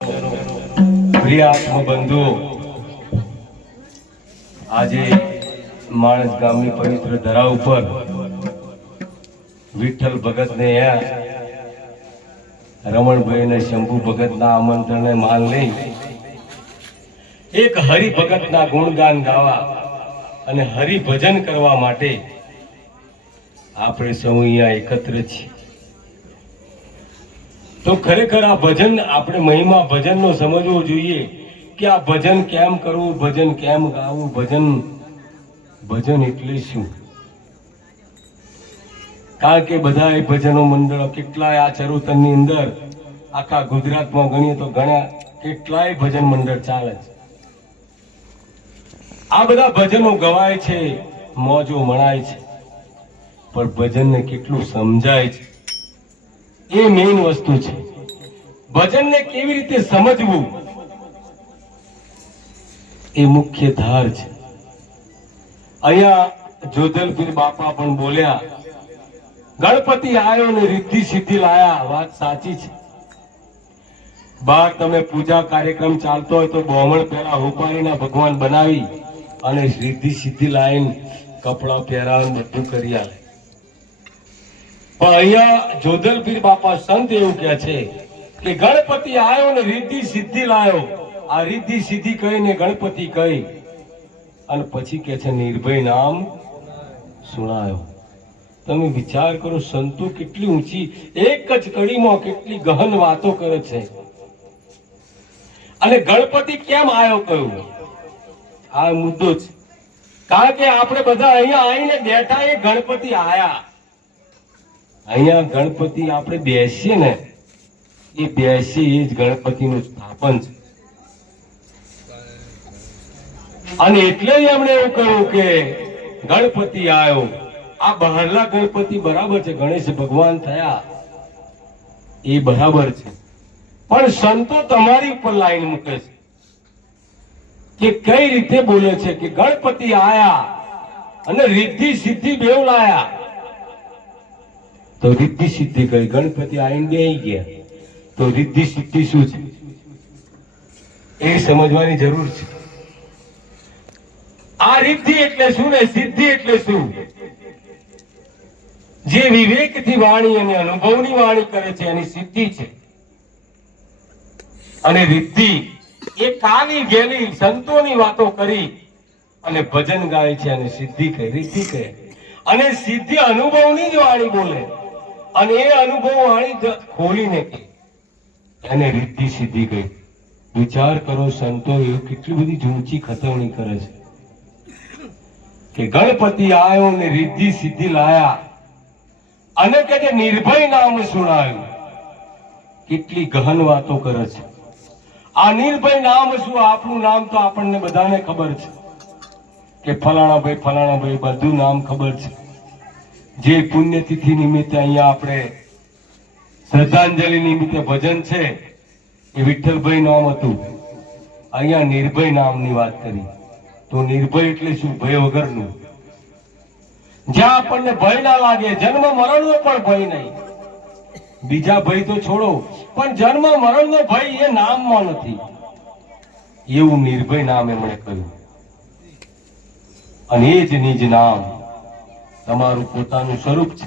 પ્રિય આત્મબંધુઓ, આજે માણસ ગામની પવિત્ર ધરા ઉપર વિઠ્ઠલ ભગતને રમણભાઈ ને શંભુ ભગતના આમંત્રણને માલ લઈ એક હરિભગતના ગુણગાન ગાવા અને હરિભજન કરવા માટે આપણે સૌ અહીંયા એકત્ર છીએ. તો ખરેખર આ ભજન આપણે મહિમા ભજનનો સમજવો જોઈએ કે આ ભજન કેમ કરવું, ભજન કેમ ગાવું, ભજન એટલે શું? કારણ કે બધા એ ભજનો મંડળો કેટલાય આ ચરોતરની અંદર આખા ગુજરાતમાં ગણીએ તો ઘણા કેટલાય ભજન મંડળ ચાલે છે. આ બધા ભજનો ગવાય છે, મોજો મણાય છે, પણ ભજનને કેટલું સમજાય છે એ મેઇન વસ્તુ છે. ભજનને કેવી રીતે સમજવું એ મુખ્ય ધાર છે. અહીંયા જોધલપીર બાપા પણ બોલ્યા, ગણપતિ આવ્યો ને રિદ્ધિ સિદ્ધિ લાયા. વાત સાચી છે. બહાર તમે પૂજા કાર્યક્રમ ચાલતો હોય તો બ્રાહ્મણ પહેલા હોપારીના ભગવાન બનાવી અને રિદ્ધિ સિદ્ધિ લાઈન કપડા પહેરાવીને બધું કરી આલે. પણ અહીંયા જોધલપીર બાપા સંત એવું કહે છે કે ગણપતિ આવ્યો ને રિદ્ધિ સિદ્ધિ લાયો. આ રિદ્ધિ સિદ્ધિ કહીને ગણપતિ કહી અને પછી કે છે નિર્ભય નામ સુણાયો. તમે વિચાર કરો, સંતો કેટલી ઊંચી એક જ કડીમાં કેટલી ગહન વાતો કરે છે. અને ગણપતિ કેમ આવ્યો કહ્યું, આ મુદ્દો છે. કારણ કે આપણે બધા અહીંયા આવીને બેઠા એ ગણપતિ આયા. અહીંયા ગણપતિ આપણે બેસીએ ને એ બેસી એ જ ગણપતિનું સ્થાપન છે. અને એટલે જ એમણે એવું કહ્યું કે ગણપતિ આવ્યો. આ બહારલા ગણપતિ બરાબર છે, ગણેશ ભગવાન થયા એ બરાબર છે, પણ સંતો તમારી ઉપર લાઈન મૂકે છે કે કઈ રીતે બોલે છે કે ગણપતિ આયા અને રિદ્ધિ સિદ્ધિ બેવ લાયા. તો રિદ્ધિ સિદ્ધિ કઈ, ગણપતિ આવીને બેહી ગયા, તો રિદ્ધિ સિદ્ધિ શું છે એ સમજવાની જરૂર છે. આ રિદ્ધિ એટલે શું ને સિદ્ધિ એટલે શું? જે વિવેકથી વાણી અને અનુભવની વાણી કરે છે એની સિદ્ધિ છે. અને રિદ્ધિ એ કાલી ગેલી સંતોની વાતો કરી અને ભજન ગાય છે અને સિદ્ધિ કહે, રિદ્ધિ કહે. અને સિદ્ધિ અનુભવની જ વાણી બોલે અને એ અનુભવ વાણી ખોલીને કહે, એને રિદ્ધિ સિદ્ધિ કહી. વિચાર કરો, સંતો એ કેટલી બધી ઊંચી ખતવણી કરે છે કે ગણપતિ આવ્યો ને રિદ્ધિ સિદ્ધિ લાયા અને કે જે નિર્ભય નામ સુણાયું. કેટલી ગહન વાતો કરે છે. આ નિર્ભય નામ શું? આપણું નામ તો આપણને બધાને ખબર છે કે ફલાણા ભાઈ બધું નામ ખબર છે. જે પુણ્યતિથિ નિમિત્તે અહીંયા આપણે શ્રદ્ધાંજલિ નિમિત્તે ભજન છે એ વિઠ્ઠલભાઈ નામ હતું. અહીંયા નિર્ભય નામની વાત કરી. તો નિર્ભય એટલે શું? ભય વગરનું. જ્યાં આપણને ભય ના લાગે, જન્મ મરણનો પણ ભય નહીં. બીજા ભય તો છોડો, પણ જન્મ મરણનો ભય એ નામમાં નથી. એવું નિર્ભય નામ એમણે કહ્યું. અને એ જ નિજ નામ તમારું પોતાનું સ્વરૂપ છે.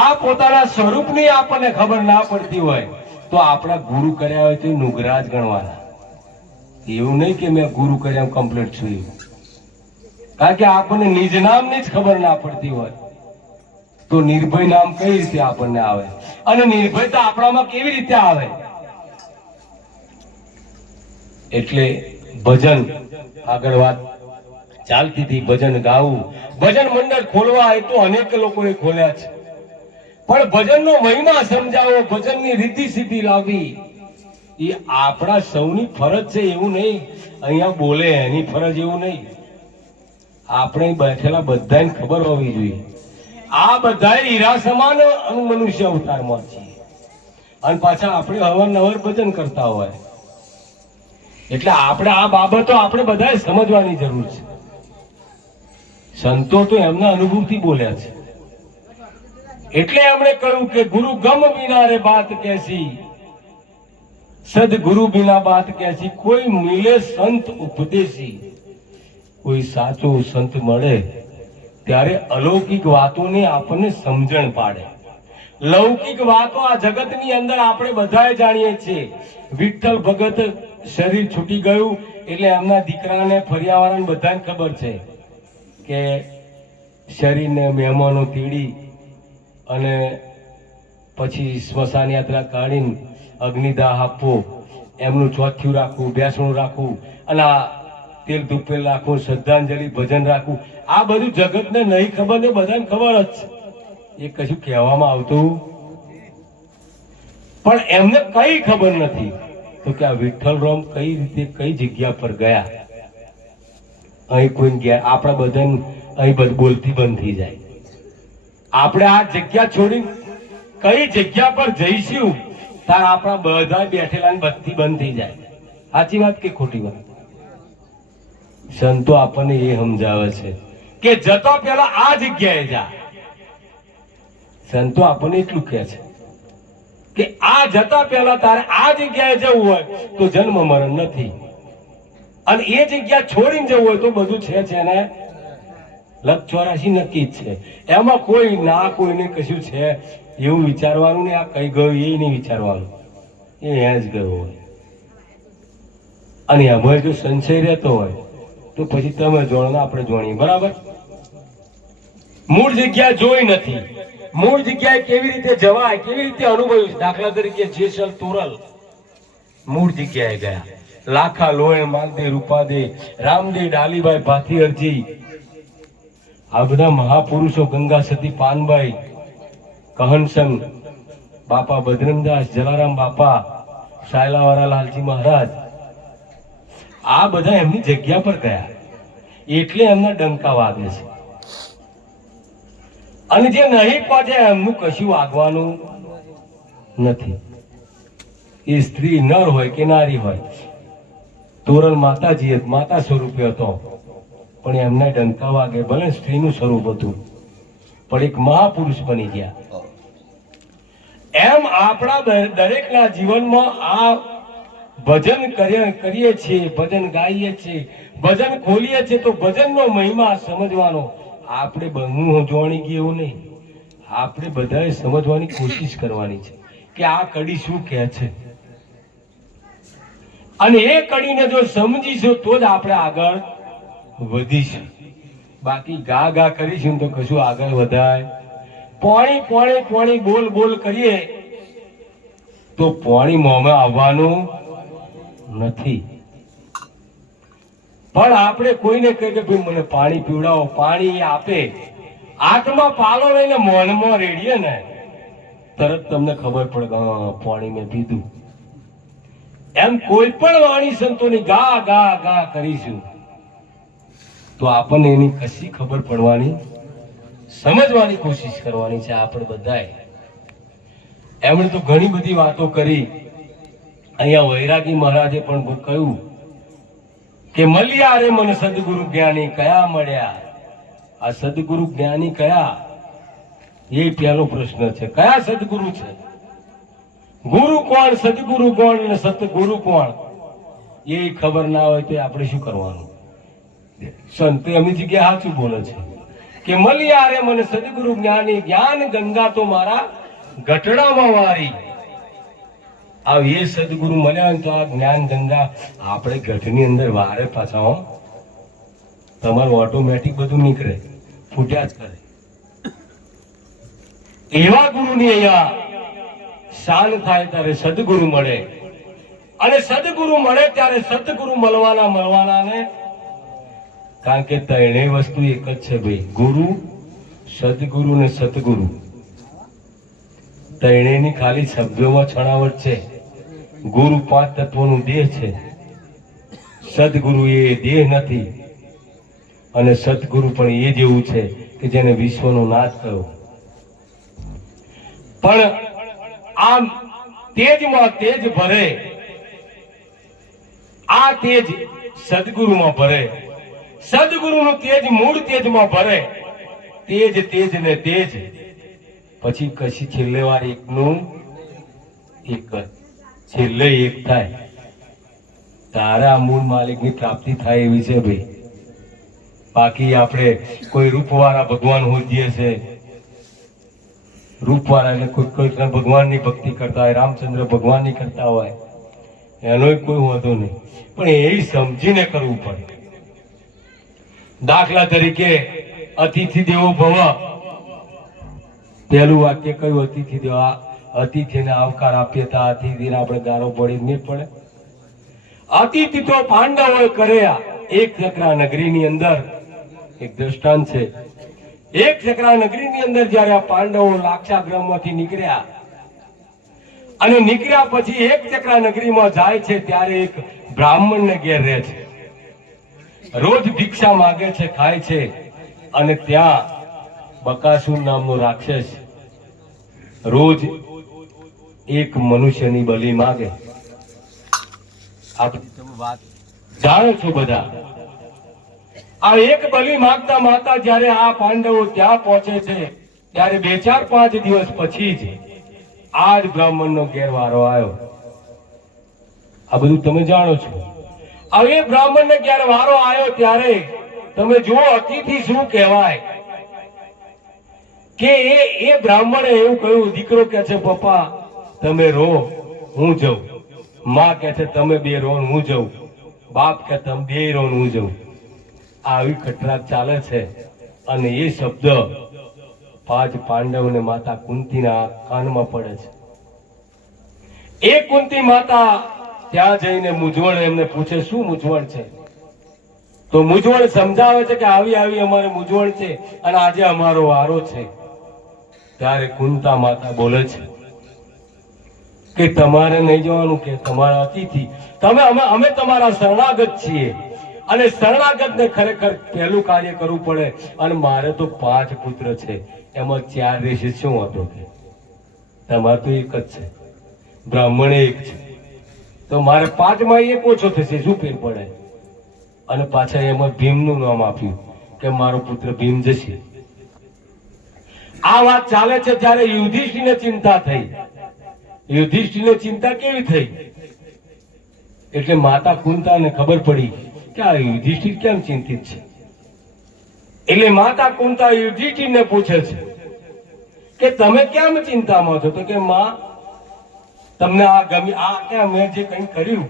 આ પોતાના સ્વરૂપની આપણને ખબર ના પડતી હોય તો આપણા ગુરુ કર્યા હોય તો નુગરાજ ગણવાના. એવું નહીં કે મેં ગુરુ કર્યા કમ્પ્લીટ છું. કારણ કે આપણને નિજ નામની જ ખબર ના પડતી હોય તો નિર્ભય નામ કઈ રીતે આપણને આવે અને નિર્ભયતા આપણામાં કેવી રીતે આવે? એટલે ભજન આગળ વાત ચાલતી હતી, ભજન ગાવું, ભજન મંડળ ખોલવા એ તો અનેક લોકોએ ખોલ્યા છે, પણ ભજનનો મહિમા સમજાવો, ભજનની રીતિ સિદ્ધિ લાવવી એ આપણા સૌની ફરજ છે. એવું નહીં અહીંયા બોલે એની ફરજ, એવું નહીં. આપણે બેઠેલા બધાને ખબર હોવી જોઈએ આ બધા હીરા સમાન મનુષ્ય અવતારમાં છીએ અને પાછા આપણે અવારનવાર ભજન કરતા હોય. એટલે આપણે આ બાબતો આપણે બધાએ સમજવાની જરૂર છે. સંતો તો એમના અનુભવથી બોલ્યા છે. એટલે એમણે કહ્યું કે ગુરુ ગમ વિના રે બાત કેસી, સદગુરુ બિના બાત कैसी કોઈ મિલે સંત ઉપદેશી। કોઈ સાચો સંત મળે ત્યારે અલૌકિક વાતોની આપણને સમજણ પાડે। લૌકિક વાતો આ જગતની અંદર આપણે બધાએ જાણીએ છીએ। વિઠ્ઠલ ભગત શરીર છૂટી ગયું એટલે એમના દીકરાને ફરિયાવાળાને બધાને ખબર છે કે શરીરને મહેમાનો તેડી અને પછી સ્મશાન યાત્રા કાઢીને અગ્નિદાહ આપવો, એમનું ચોથ્યું રાખવું, બેસણું રાખવું અને આ તેલ ધૂપેલ રાખવું, શ્રદ્ધાંજલિ ભજન રાખવું, આ બધું જગતને નહીં ખબર ને બધાને ખબર જ છે। એ કશું કહેવામાં આવતું પણ એમને કઈ ખબર નથી તો કે આ વિઠ્ઠલ રામ કઈ રીતે કઈ જગ્યા પર ગયા। અહીં કોઈ ગયા આપણા બધાને અહીં બધું બોલતી બંધ થઈ જાય। આપણે આ જગ્યા છોડી કઈ જગ્યા પર જઈશું તાર આપણા બધા બેઠેલા બત્તી બંધ થઈ જાય। સાચી વાત કે ખોટી વાત? સંતો આપણને એ સમજાવે છે કે જતો પેલા આ જગ્યાએ જા। સંતો આપણને એટલું કહે છે કે આ જતા પહેલા તારે આ જગ્યાએ જવું હોય તો જન્મ મરણ નથી, અને એ જગ્યા છોડીને જવું હોય તો બધું છે ને લખ 84 નક્કી જ છે। એમાં કોઈ ના કોઈને કશું છે એવું વિચારવાનું ને આ કઈ ગયું એ નહીં વિચારવાનું, એ જ ગયું હોય। અને એમાં જો સંશય રહેતો હોય તો પછી તમે જોડો આપણે જોણીએ, બરાબર? મૂળ જગ્યા જોઈ નથી, મૂળ જગ્યાએ કેવી રીતે જવાય, કેવી રીતે અનુભવ્યું। દાખલા તરીકે જેસલ તોરલ મૂળ જગ્યાએ ગયા, લાખા લોય માંગદે રૂપાદે, રામદેવ ડાલીભાઈ ભાથી અરજી, આ બધા મહાપુરુષો, ગંગા સતી પાનબાઈ, કહનસંગ બાપા બજરંગદાસ, જલારામ બાપા, સાયલાવાળા લાલજી મહારાજ, આ બધા એમની જગ્યા પર ગયા એટલે એમના ડંકા વાગે છે। અને જે નહીં પહોંચે એમનું કશું વાગવાનું નથી। એ સ્ત્રી નર હોય કે નારી હોય, તોરલ માતાજી માતા સ્વરૂપે હતો પણ એમના ડંકા વાગે, ભલે સ્ત્રીનું સ્વરૂપ હતું પણ એક મહાપુરુષ બની ગયા। એમ આપણા દરેકના જીવનમાં આ ભજન કરીએ છીએ, ભજન ગાઈએ છીએ, ભજન ખોલીએ છીએ તો ભજનનો મહિમા સમજવાનો આપણે બહુ જોણી ગયું એવું નહીં, આપણે બધાએ સમજવાની કોશિશ કરવાની છે કે આ કડી શું કહે છે। અને એ કડીને જો સમજીશું તો જ આપણે આગળ વધીશું। બાકી ગા ગા કરીશું તો કશું આગળ વધાય। પોણી પોણી પોણી બોલ બોલ કરીએ તો પોણી મોંમાં આવવાનું નથી। પણ આપણે કોઈને કહે કે ભાઈ મને પાણી પીવડાવો, પાણી આપે, હાથમાં પાલો લઈને મોનમાં રેડીએ ને તરત તમને ખબર પડે હા પાણી મેં પીધું। એમ કોઈ પણ વાણી સંતોની ગા ગા ગા કરીશું તો આપણને એની કશી ખબર પડવાની, સમજવાની કોશિશ કરવાની છે આપણે બધાએ। એમણે તો ઘણી બધી વાતો કરી। અહીંયા વૈરાગી મહારાજે પણ કહ્યું કે મળ્યા રે મને સદગુરુ જ્ઞાની કયા મળ્યા। આ સદગુરુ જ્ઞાની કયા, એ પહેલો પ્રશ્ન છે। કયા સદગુરુ છે? ગુરુ કોણ, સદગુરુ કોણ અને સતગુરુ કોણ એ ખબર ના હોય તો આપણે શું કરવાનું? સંત એમની જગ્યાએ સાચું બોલે છે કે મળ્યા રે મને સદગુરુ જ્ઞાની, જ્ઞાન ગંગા તો મારા ગટડામાં વારી। આ એ સદગુરુ મળ્યા ને તો આ જ્ઞાન ગંગા આપણે ગઢની અંદર વારે પાછા તમારું ઓટોમેટિક બધું નીકળે, ફૂટ્યા જ કરે। એવા ગુરુની અહીંયા શાન થાય ત્યારે સદગુરુ મળે, અને સદગુરુ મળે ત્યારે સતગુરુ મળવાના ને, કારણ કે ત્રણેય વસ્તુ એક જ છે ભાઈ, ગુરુ, સદગુરુ ને સતગુરુ। ત્રણેયની ખાલી શબ્દોમાં છણાવટ છે। ગુરુ 5 તત્વોનું દેહ છે, સદગુરુ એ દેહ નથી, અને સતગુરુ પણ એ જેવું છે કે જેને વિશ્વનો નાશ કર્યો। પણ આમ તેજમાં તેજ ભરે, આ તેજ સદગુરુમાં ભરે, સદગુરુનું તેજ મૂળ તેજમાં ભરે, તેજ ને તેજ પછી કશી છેલ્લે વાર એકનું એક જ। છેલ્લે એક થાય તારા મૂળ માલિકની પ્રાપ્તિ થાય એવી છે ભાઈ. બાકી આપણે કોઈ રૂપવાળા ભગવાન હોઈએ છે, રૂપવાળા એટલે કોઈ કૃષ્ણ ભગવાનની ભક્તિ કરતા હોય, રામચંદ્ર ભગવાનની કરતા હોય, એનો કોઈ વાંધો નહીં, પણ એ સમજીને કરવું પડે. દાખલા તરીકે અતિથિ દેવો ભવ, પહેલું વાક્ય કયું? અતિથિ દેવો. અતિથિને આવકાર આપીએ તો અતિથિને આપણે ગારો પડી નહીં પડે? અતિથિ તો પાંડવોએ કર્યા. એક ચક્રા નગરીની અંદર એક દ્રષ્ટાંત છે. એક ચક્રા નગરીની અંદર જ્યારે આ પાંડવો લાક્ષાગ્રામમાંથી નીકળ્યા અને નીકળ્યા પછી એક ચક્રા નગરીમાં જાય છે ત્યારે એક બ્રાહ્મણને ઘેર રહે છે. રોજ ભિક્ષા માગે છે, ખાય છે, અને ત્યાં બકાસુર નામનો રાક્ષસ રોજ એક મનુષ્યની બલિ માગે. આ બધી તમે વાત જાણો છો બધા. આ એક બલિ માંગતા માંગતા જ્યારે આ પાંડવો ત્યાં પહોંચે છે ત્યારે 2-4-5 દિવસ પછી જ આ જ બ્રાહ્મણનો ગેરવારો આવ્યો. આ બધું તમે જાણો છો. હવે બ્રાહ્મણને જ્યારે વારો આવ્યો ત્યારે તમે જુઓ અતિથિ શું કહેવાય કે એ બ્રાહ્મણે એવું કહ્યું. દીકરો કહે છે પપ્પા તમે રો હું જઉં, માં કહે છે તમે બે રો હું જઉં, બાપ કે તમે બે રો હું જઉં. આવી ખટરાક ચાલે છે અને એ શબ્દ 5 પાંડવ ને માતા કુંતીના કાનમાં પડે છે. એ કુંતી માતા ત્યાં જઈને મૂંઝવણ એમને પૂછે શું મૂંઝવણ છે? તો મૂંઝવણ સમજાવે છે કે આવી આવી અમારે મૂંઝવણ છે અને આજે અમારો વારો છે. ત્યારે કુંતા માતા બોલે છે કે તમારે નહીં જવાનું, કે તમારા અતિથિ તમે અમે તમારા શરણાગત છીએ અને શરણાગતને ખરેખર પહેલું કાર્ય કરવું પડે. અને મારે તો 5 પુત્ર છે, એમાં 4 રહેશે, શું હતો? કે તમારે તો એક જ છે, બ્રાહ્મણે એક છે, તો મારે 5 માં એક ઓછો થશે, શું ફેર પડે? અને પાછા એમાં ભીમનું નામ આપ્યું કે મારો પુત્ર ભીમ જશે. આ વાત ચાલે છે ત્યારે યુધિષ્ઠિરને ચિંતા થઈ. યુધિષ્ઠિરને ચિંતા કેવી થઈ? એટલે માતા કુંતાને ખબર પડી કે આ યુધિષ્ઠિર કેમ ચિંતિત છે. એટલે માતા કુંતા યુધિષ્ઠિરને પૂછે છે કે તમે કેમ ચિંતામાં છો? તો કે માં તમને આ ગમી, આ કે મેં જે કંઈ કર્યું,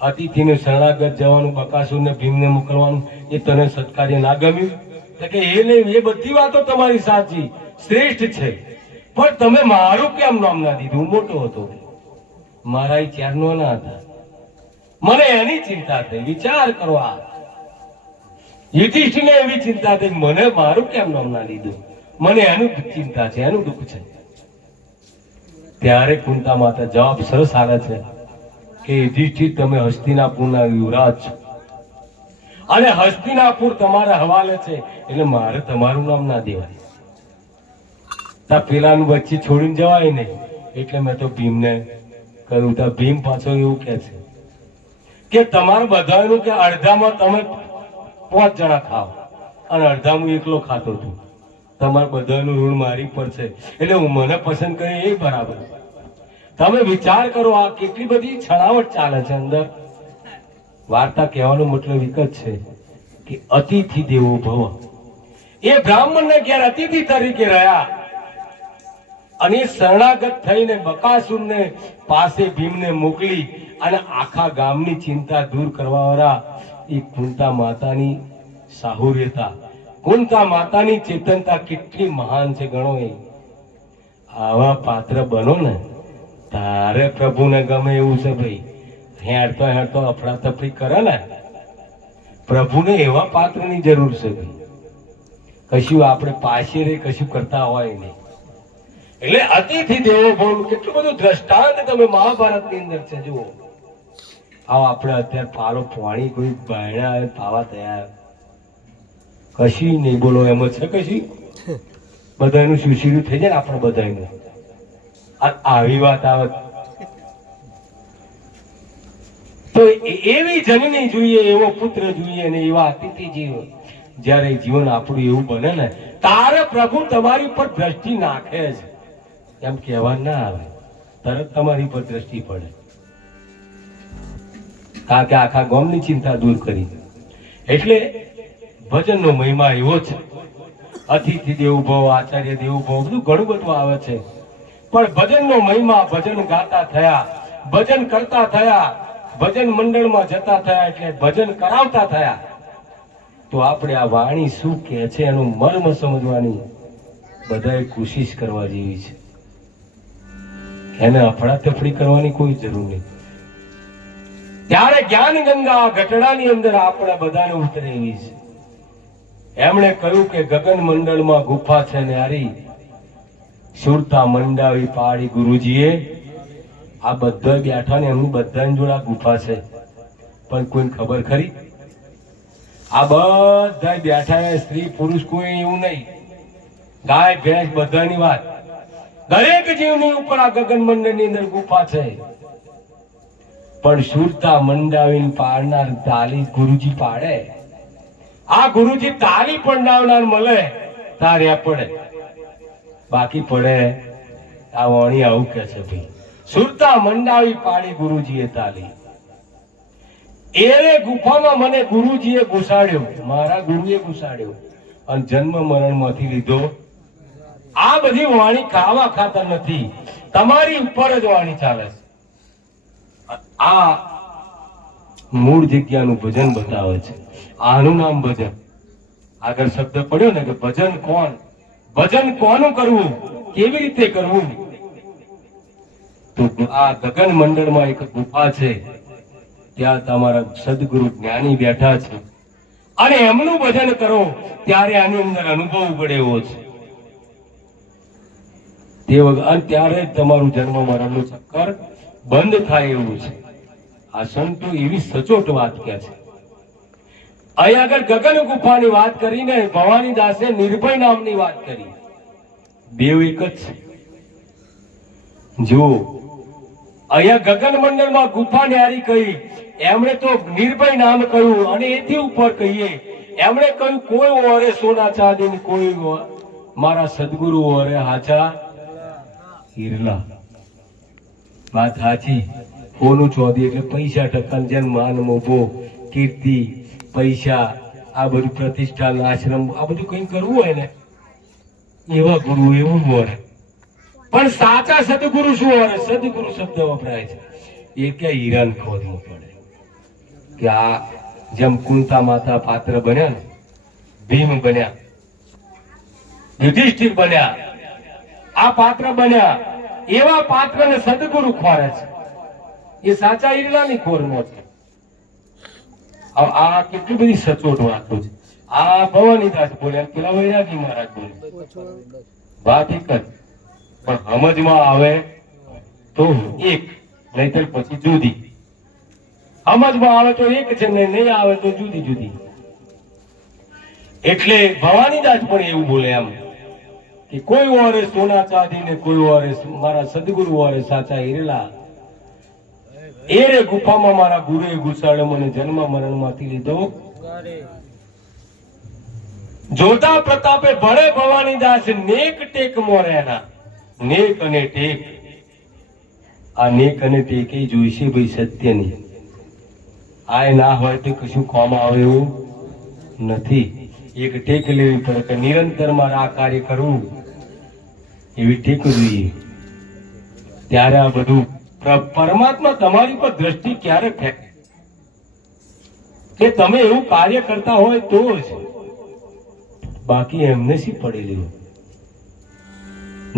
અતિથિને શરણાગત જવાનું, બકાસુરને ભીમને મોકલવાનું, એ તને સત્કાર્ય ના ગમ્યું? તો કે એ નહીં, એ બધી વાતો તમારી સાચી, શ્રેષ્ઠ છે, પણ તમે મારું કેમ નામ ના દીધું? હું મોટો હતો, મારા 4 નાના હતા, મને એની ચિંતા થઈ. વિચાર કરો, આ યુધિષ્ઠિરને એવી ચિંતા થઈ, મને મારું કેમ નામ ના દીધું? મને એનું ચિંતા છે, એનું દુઃખ છે. ત્યારે કુંતા માતા જવાબ સરસ આવે છે કે યુધિષ્ઠિર તમે હસ્તિનાપુરના યુવરાજ છો અને હસ્તિનાપુર તમારા હવાલે છે, એટલે મારે તમારું નામ ના દેવાય. તા પેલાનું વચ્ચે છોડીને જવાય નહીં. એટલે મેં તો ભીમને કહ્યું. તા ભીમ પાછો એવું કહે છે કે તમારું બધાનું કે અડધામાં તમે 5 જણા ખાઓ અને અડધામાં એકલો ખાતો હતો. તમારે બધાનું ઋણ મારી પર છે, એટલે હું મને પસંદ કરી એ બરાબર. તમે વિચાર કરો, આ કેટલી બધી છણાવટ ચાલે છે અંદર. વાર્તા કહેવાનો મતલબ એક જ છે કે અતિથિ દેવો ભવ. એ બ્રાહ્મણને ઘેર અતિથિ તરીકે રહ્યા અને શરણાગત થઈને બકાસુરને પાસે ભીમને મોકલી અને આખા ગામની ચિંતા દૂર કરવા વાળા એ કુંતા માતાની સાહુર્યતા, કુંતા માતાની ચેતનતા કેટલી મહાન છે ગણો. એ આવા પાત્ર બનો ને તારે પ્રભુને ગમે એવું છે ભાઈ. હેડતો હેડતો અફડાતફડી કરે ને, પ્રભુને એવા પાત્રની જરૂર છે ભાઈ. કશું આપણે પાસે રે કશું કરતા હોય નહીં. એટલે અતિથિ દેવો ભવ કેટલું બધું દ્રષ્ટાંત તમે મહાભારતની અંદર છે. જુઓ, આવો આપણે અત્યારે પાલો પાણી કોઈ બાયણા પાવા તૈયાર કશી નહીં. બોલો એમ જ છે કશી? બધાનું સુશીલું થઈ જાય ને આપણે બધાનું. આવી વાત આવે તો એવી જનની જોઈએ, એવો પુત્ર જોઈએ ને એવા અતિથિ જીવન. જયારે જીવન આપણું એવું બને ને તારે પ્રભુ તમારી ઉપર દ્રષ્ટિ નાખે છે, એમ કહેવા ના આવે. તરત તમારી પર દ્રષ્ટિ પડે, કારણ કે આખા ગામની ચિંતા દૂર કરી. એટલે ભજનનો મહિમા એવો છે. અતિથિ દેવો ભવ, આચાર્ય દેવો ભવ, બધું ઘણું બધું આવે છે. પણ ભજનનો મહિમા, ભજન ગાતા થયા, ભજન કરતા થયા, ભજન મંડળમાં જતા થયા, એટલે ભજન કરાવતા થયા, તો આપણે આ વાણી શું કહે છે એનું મર્મ સમજવાની બધાએ કોશિશ કરવા જેવી છે. એને અફડાતફડી કરવાની કોઈ જરૂર નહીં. ત્યારે જ્ઞાન ગંગા ઘટડાની અંદર આપણે બધાને ઉતરે એવી છે. એમણે કહ્યું કે ગગન મંડળમાં ગુફા છે ન્યારી, સુરતા મંડાવી પાડી ગુરુજીએ. આ બધા બેઠા ને એમની બધાની જોડે આ ગુફા છે, પણ કોઈને ખબર ખરી? આ બધા બેઠા સ્ત્રી પુરુષ કોઈ એવું નહીં, ગાય ભેંસ બધાની વાત. દરેક જીવની ઉપર આ ગગન મંડળની અંદર ગુફા છે. પણ સુરતા મંડાવીને પાડનાર તાલી ગુરુજી પાડે. આ ગુરુજી તાલી પડાવનાર મળે તારે પડે, બાકી પડે આ વાણી આવું કે છે ભાઈ, સુરતા મંડાવી પાડી ગુરુજીએ તાલી. એ ગુફામાં મને ગુરુજીએ ઘુસાડ્યો, મારા ગુરુએ ઘુસાડ્યો અને જન્મ મરણ માંથી લીધો. આ બધી વાણી ખાવા ખાતર નથી, તમારી ઉપર જ વાણી ચાલે છે. આ મૂળ જગ્યાનું ભજન બતાવે છે. આનું નામ ભજન. આગળ શબ્દ પડ્યો ને કે ભજન કોણ, ભજન કોનું કરવું, કેવી રીતે કરવું? તો આ ગગન મંડળમાં એક ગુફા છે, ત્યાં તમારા સદગુરુ જ્ઞાની બેઠા છે, અને એમનું ભજન કરો ત્યારે આની અંદર અનુભવ પડે એવો છે. તે વગર ત્યારે જ તમારું જન્મ મરણનું ચક્કર બંધ થાય એવું છે. આ સંતો એવી સચોટ વાત કહે છે. અહીં આગળ ગગન ગુફાની વાત કરીને ભવાની દાસે નિર્ભય નામની વાત કરી. બેવ એક જ છે. જો અહીંયા ગગન મંડળમાં ગુફા ન્યારી કહી, એમણે તો નિર્ભય નામ કહ્યું, અને એથી ઉપર કહીએ એમણે કહ્યું કોઈ ઓરે સોના ચાંદી, કોઈ મારા સદગુરુ ઓરે હાચા હીરલા. વાત સાચી. કોનું ચોદી એટલે પૈસા ટકા, જેમ માન મોભો, કીર્તિ, પૈસા, આ બધું પ્રતિષ્ઠા, આશ્રમ, આ બધું કઈ કરવું હોય ને એવા ગુરુ એવું હોય. પણ સાચા સદગુરુ શું હોય? સદગુરુ શબ્દ વપરાય છે એ કે હીરાન ખોદવું પડે. કે આ જેમ કુંતા માતા પાત્ર બન્યા ને, ભીમ બન્યા, યુધિષ્ઠિર બન્યા, આ પાત્ર બન્યા, એવા પાત્રને સદગુરુ ખોરે છે. એ સાચા હીરાની ખોરમાં છે. આ કેટલી બધી સચોટ વાતો છે. આ ભવાનીદાસ બોલ્યા, પેલા વૈરાગી મહારાજ બોલ્યા, વાત એક જ. પણ સમજમાં આવે તો એક, નહીતર પછી જુદી. સમજમાં આવે તો એક છે, નહીં આવે તો જુદી જુદી. એટલે ભવાનીદાસ પણ એવું બોલે એમ કે કોઈ ઓરે સોના ચાંદી ને કોઈ ઓરે મારા સદગુરુ ઓરે સાચા હીરેલા. એ રે ગુફામાં મારા ગુરુએ ઘુસાડ્યો, મને જન્મ મરણ માંથી લીધો. જોતા પ્રતાપે ભળે ભવાનીદાસ, નેક ટેક મોરેના. નેક અને ટેક, આ નેક અને ટેક એ જોઈશે ભાઈ સત્યની. આ ના હોય તો કશું કામ આવે એવું નથી. એક ટેક લેવી પડે કે નિરંતર મારે આ કાર્ય કરવું, એવી ટેક જોઈએ. ત્યારે આ બધું પરમાત્મા તમારી પર દ્રષ્ટિ ક્યારે ફેંકે કે તમે એવું કાર્ય કરતા હોય તો જ, બાકી એમને શી પડેલી હોય.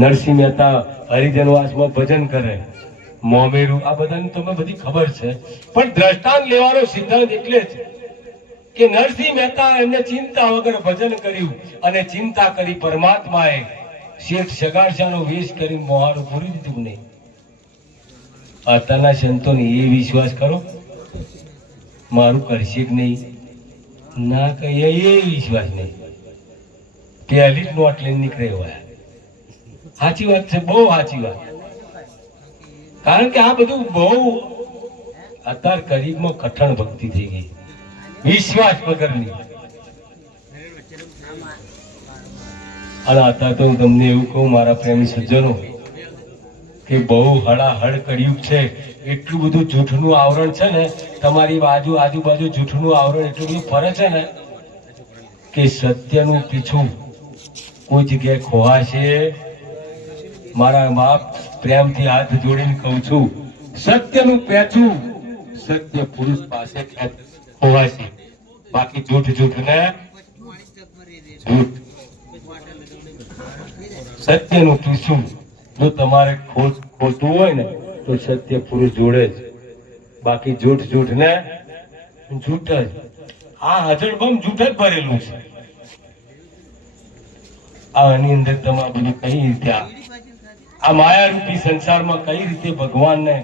નરસિંહ મહેતા હરિજનવાસમાં ભજન કરે, મોમેરું, આ બધાની તમને બધી ખબર છે. પણ દ્રષ્ટાંત લેવાનો સિદ્ધાંત એટલે જ કે નરસિંહ મહેતા એમને ચિંતા વગર ભજન કર્યું, અને ચિંતા કરી પરમાત્માએ શેઠ સગાડશાનો વેશ કરી મોહારું પૂરી દીધું. નહીં અત્યારના સંતોને એ વિશ્વાસ કરો મારું કરશે કે નહીં, ના કહીએ એ વિશ્વાસ નહીં. પહેલી જ નોટ લઈને નીકળે હોય. સાચી વાત છે, બહુ સાચી વાત. કારણ કે આ બધું બહુ અત્યારે ગરીબમાં કઠણ ભક્તિ થઈ ગઈ, વિશ્વાસ વગરની. અને અત્યારે તો હું તમને એવું કહું મારા પ્રેમી સજ્જનો, કે બહુ હળાહળ કળિયુગ છે, એટલું બધું જૂઠનું આવરણ છે ને, તમારી આજુબાજુ જૂઠનું આવરણ એટલું બધું ફરે છે ને કે સત્યનું પીછું કોઈ જગ્યાએ ખોવાશે. મારા બાપ પ્રેમથી હાથ જોડીને કહું છું, સત્યનું પેચું સત્ય પુરુષ પાસે ખોવાશે, બાકી જૂઠ ને જૂઠ. સત્યનું પીછું જો તમારે ખોટું હોય ને તો સત્ય પુરુષ જોડે જ, બાકી જૂઠ ને જૂઠ જ. આ હજળબમ જૂઠ જ ભરેલું છે. આની અંદર તમારે બધું કઈ રીતે આ માયારૂપી સંસારમાં કઈ રીતે ભગવાનને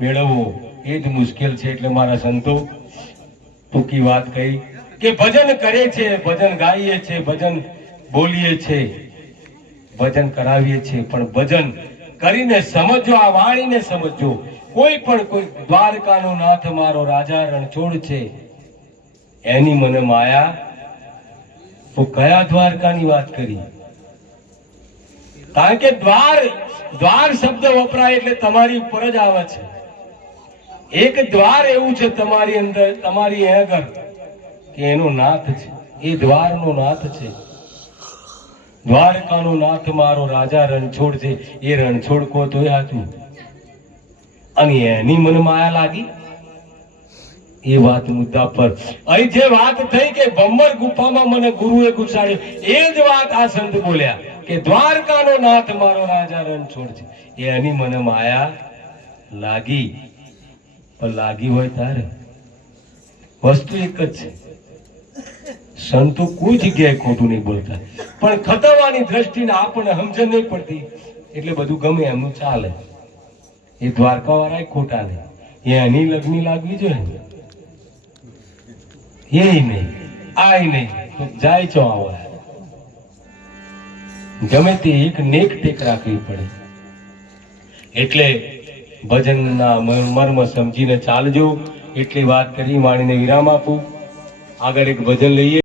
મેળવવો એ જ મુશ્કેલ છે. એટલે મારા સંતો ટૂંકી વાત કહી કે ભજન કરે છે, ભજન ગાઈએ છે, ભજન બોલીએ છે, ભજન કરાવીએ છીએ, પણ ભજન કરીને સમજો, આ વાણીને સમજો. કોઈ દ્વારકાનો નાથ મારો રાજા રણછોડ છે, એની મને માયા. તો કયા દ્વારકાની વાત કરી? કારણ કે દ્વાર શબ્દ વપરાય એટલે તમારી ઉપર જ આવે છે. એક દ્વાર એવું છે તમારી અંદર, તમારી આગળ, કે એનો નાથ છે, એ દ્વારનો નાથ છે. દ્વારકાનો નાથ મારો રાજા રણછોડ છે, એ રણછોડ કો તોય હાચું. અને એની મને માયા લાગી. એ વાત મુદ્દા પર અહીં જે વાત થઈ કે ભમ્બર ગુફામાં મને ગુરુએ ઘુસાડ્યો, એ જ વાત આ સંત બોલ્યા કે દ્વારકાનો નાથ મારો રાજા રણછોડ છે, એની મને માયા લાગી. પણ લાગી હોય તારે વસ્તુ એક જ છે. સંતો કોઈ જગ્યાએ ખોટું નહીં બોલતા, પણ ખતરવાની દ્રષ્ટિને આપણને સમજણ નહીં પડતી એટલે બધું ગમે એમનું ચાલે. એ દ્વારકા વાળા ખોટા નહીં, એની લગ્ની લાગવી જોઈએ, એ નહીં આય નહીં તો જાય છો આવા. ગમે તે એક નેક ટેક રાખવી પડે. એટલે ભજનના મર્મ સમજીને ચાલજો. એટલી વાત કરી વાણીને વિરામ આપું. આગળ એક ભજન લઈએ.